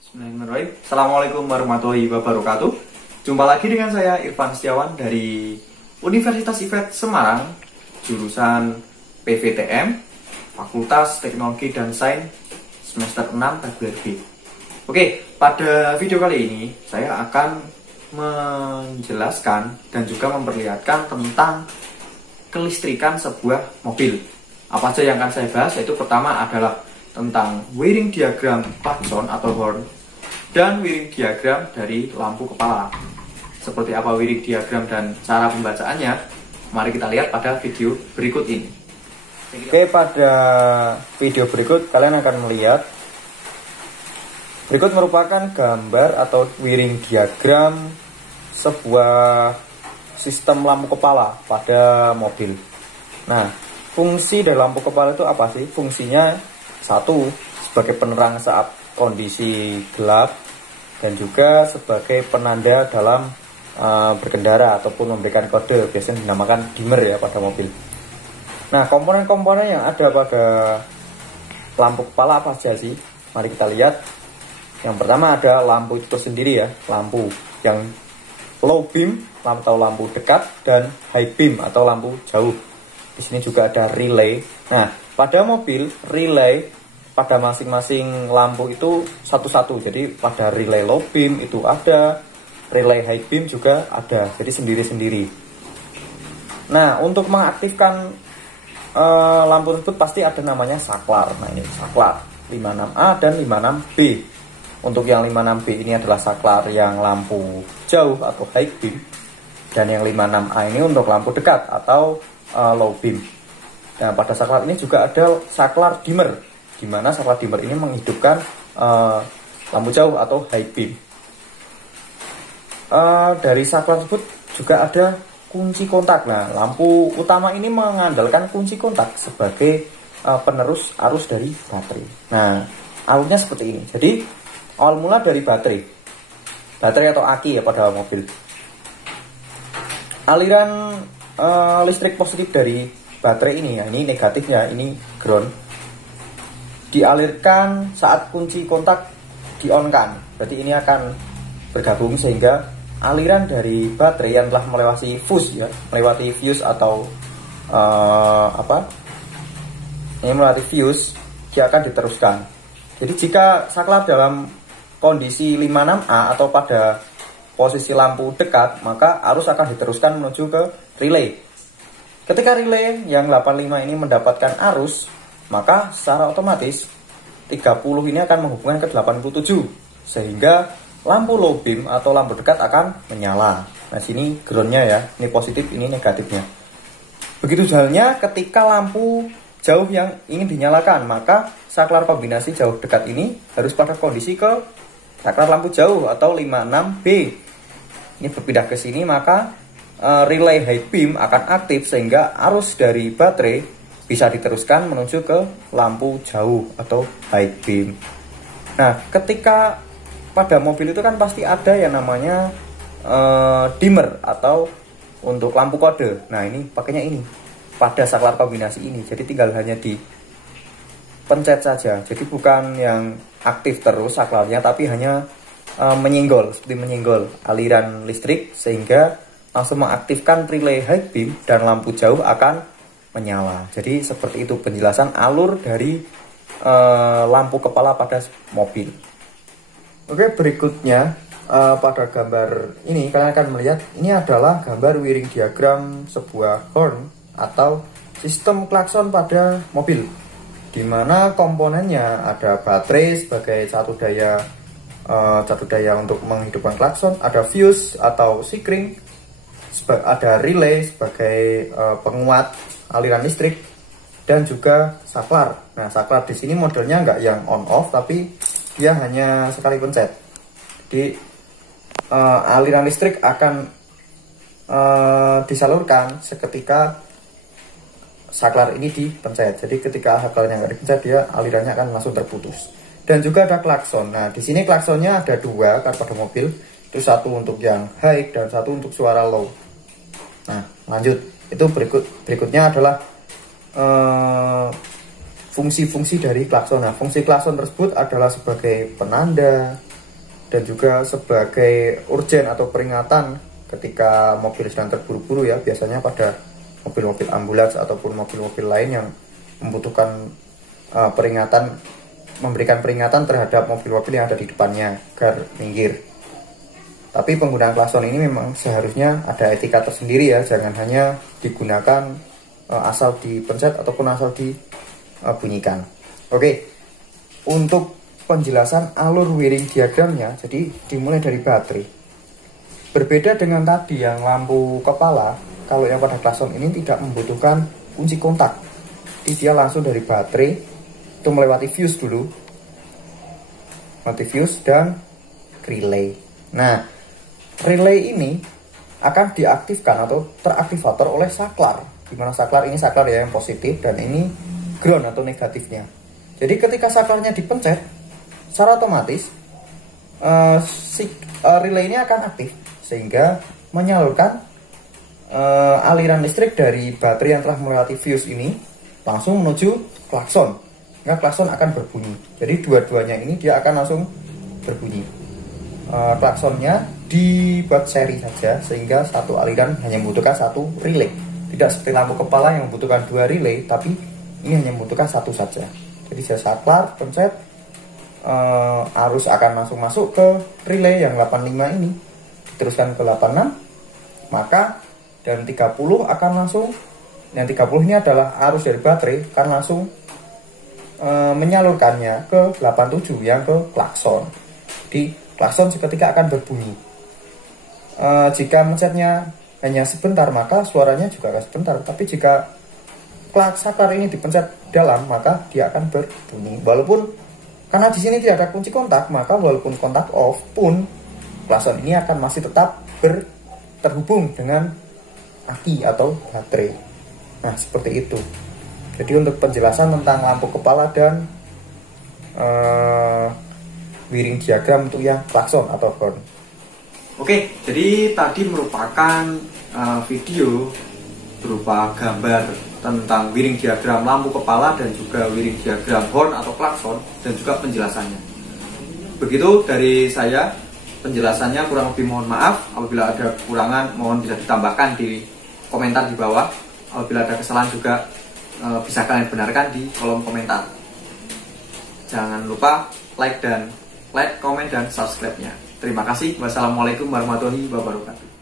Bismillahirrahmanirrahim. Assalamualaikum warahmatullahi wabarakatuh. Jumpa lagi dengan saya Irfan Setiawan dari Universitas IFET Semarang, jurusan PVTM, Fakultas Teknologi dan Sains, semester 6 Reguler B. Oke, pada video kali ini saya akan menjelaskan dan juga memperlihatkan tentang kelistrikan sebuah mobil. Apa saja yang akan saya bahas, yaitu pertama adalah tentang wiring diagram klakson atau horn dan wiring diagram dari lampu kepala. Seperti apa wiring diagram dan cara pembacaannya, mari kita lihat pada video berikut ini. Oke, pada video berikut kalian akan melihat berikut merupakan gambar atau wiring diagram sebuah sistem lampu kepala pada mobil. Nah, fungsi dari lampu kepala itu apa sih? Fungsinya satu, sebagai penerang saat kondisi gelap, dan juga sebagai penanda dalam berkendara ataupun memberikan kode, biasanya dinamakan dimmer ya pada mobil. Nah, komponen-komponen yang ada pada lampu kepala apa saja sih? Mari kita lihat. Yang pertama ada lampu itu sendiri ya, lampu yang low beam atau lampu dekat dan high beam atau lampu jauh. Di sini juga ada relay. Nah, pada mobil relay pada masing-masing lampu itu satu-satu. Jadi pada relay low beam itu ada, relay high beam juga ada. Jadi sendiri-sendiri. Nah, untuk mengaktifkan lampu tersebut pasti ada namanya saklar. Nah, ini saklar 56A dan 56B. Untuk yang 56B ini adalah saklar yang lampu jauh atau high beam, dan yang 56A ini untuk lampu dekat atau low beam. Nah, pada saklar ini juga ada saklar dimmer, di mana saklar dimmer ini menghidupkan lampu jauh atau high beam. Dari saklar tersebut juga ada kunci kontak. Nah, lampu utama ini mengandalkan kunci kontak sebagai penerus arus dari baterai. Nah, alurnya seperti ini. Jadi awal mula dari baterai atau aki ya pada mobil. Aliran listrik positif dari baterai ini ya, ini negatifnya, ini ground, dialirkan saat kunci kontak di-on-kan. Berarti ini akan bergabung sehingga aliran dari baterai yang telah melewati fuse ya, melewati fuse atau ini melewati fuse, dia akan diteruskan. Jadi jika saklar dalam kondisi 56A atau pada posisi lampu dekat, maka arus akan diteruskan menuju ke relay. Ketika relay yang 85 ini mendapatkan arus, maka secara otomatis 30 ini akan menghubungkan ke 87, sehingga lampu low beam atau lampu dekat akan menyala. Nah, sini groundnya ya, ini positif, ini negatifnya. Begitu halnya ketika lampu jauh yang ingin dinyalakan, maka saklar kombinasi jauh dekat ini harus pada kondisi ke saklar lampu jauh atau 56B. Ini berpindah ke sini, maka relay high beam akan aktif sehingga arus dari baterai bisa diteruskan menuju ke lampu jauh atau high beam. Nah, ketika pada mobil itu kan pasti ada yang namanya dimmer atau untuk lampu kode. Nah, ini pakainya ini pada saklar kombinasi ini. Jadi tinggal hanya dipencet saja. Jadi bukan yang aktif terus saklarnya, tapi hanya menyenggol, seperti menyenggol aliran listrik sehingga langsung mengaktifkan relay high beam dan lampu jauh akan menyala. Jadi seperti itu penjelasan alur dari lampu kepala pada mobil. Oke, berikutnya pada gambar ini kalian akan melihat ini adalah gambar wiring diagram sebuah horn atau sistem klakson pada mobil, di mana komponennya ada baterai sebagai satu daya untuk menghidupkan klakson, ada fuse atau sikring, ada relay sebagai penguat aliran listrik, dan juga saklar. Nah, saklar di sini modelnya nggak yang on off, tapi dia hanya sekali pencet. Jadi aliran listrik akan disalurkan seketika saklar ini dipencet. Jadi ketika saklarnya nggak dipencet, dia alirannya akan langsung terputus. Dan juga ada klakson. Nah, di sini klaksonnya ada dua kan pada mobil. Itu satu untuk yang high dan satu untuk suara low. Nah, lanjut. Itu berikutnya adalah fungsi-fungsi dari klakson. Nah, fungsi klakson tersebut adalah sebagai penanda, dan juga sebagai urgen atau peringatan ketika mobil sedang terburu-buru ya, biasanya pada mobil-mobil ambulans ataupun mobil-mobil lain yang membutuhkan peringatan, memberikan peringatan terhadap mobil-mobil yang ada di depannya agar minggir. Tapi penggunaan klakson ini memang seharusnya ada etika tersendiri ya, jangan hanya digunakan asal dipencet ataupun asal dibunyikan. Oke, untuk penjelasan alur wiring diagramnya, jadi dimulai dari baterai. Berbeda dengan tadi yang lampu kepala, kalau yang pada klakson ini tidak membutuhkan kunci kontak. Jadi dia langsung dari baterai, itu melewati fuse dulu, dan relay. Nah, relay ini akan diaktifkan atau teraktivator oleh saklar. Dimana saklar ini saklar ya yang positif dan ini ground atau negatifnya. Jadi ketika saklarnya dipencet, secara otomatis relay ini akan aktif sehingga menyalurkan aliran listrik dari baterai yang telah melewati fuse ini langsung menuju klakson. Nah, klakson akan berbunyi. Jadi dua-duanya ini dia akan langsung berbunyi. Klaksonnya dibuat seri saja sehingga satu aliran hanya membutuhkan satu relay. Tidak seperti lampu kepala yang membutuhkan dua relay, tapi ini hanya membutuhkan satu saja. Jadi saya saklar, pencet, arus akan langsung masuk ke relay yang 85 ini, diteruskan ke 86, maka dan 30 akan langsung, yang 30 ini adalah arus dari baterai akan langsung menyalurkannya ke 87 yang ke klakson. Di klakson seketika akan berbunyi. Jika mencetnya hanya sebentar, maka suaranya juga akan sebentar. Tapi jika saklar ini dipencet dalam, maka dia akan berbunyi. Walaupun karena di sini tidak ada kunci kontak, maka walaupun kontak off pun klakson ini akan masih tetap terhubung dengan aki atau baterai. Nah, seperti itu. Jadi untuk penjelasan tentang lampu kepala dan wiring diagram untuk yang klakson atau horn. Oke, jadi tadi merupakan video berupa gambar tentang wiring diagram lampu kepala dan juga wiring diagram horn atau klakson dan juga penjelasannya. Begitu dari saya, penjelasannya kurang lebih mohon maaf. Apabila ada kekurangan mohon bisa ditambahkan di komentar di bawah. Apabila ada kesalahan juga bisa kalian benarkan di kolom komentar. Jangan lupa like, komen dan subscribe-nya. Terima kasih. Wassalamualaikum warahmatullahi wabarakatuh.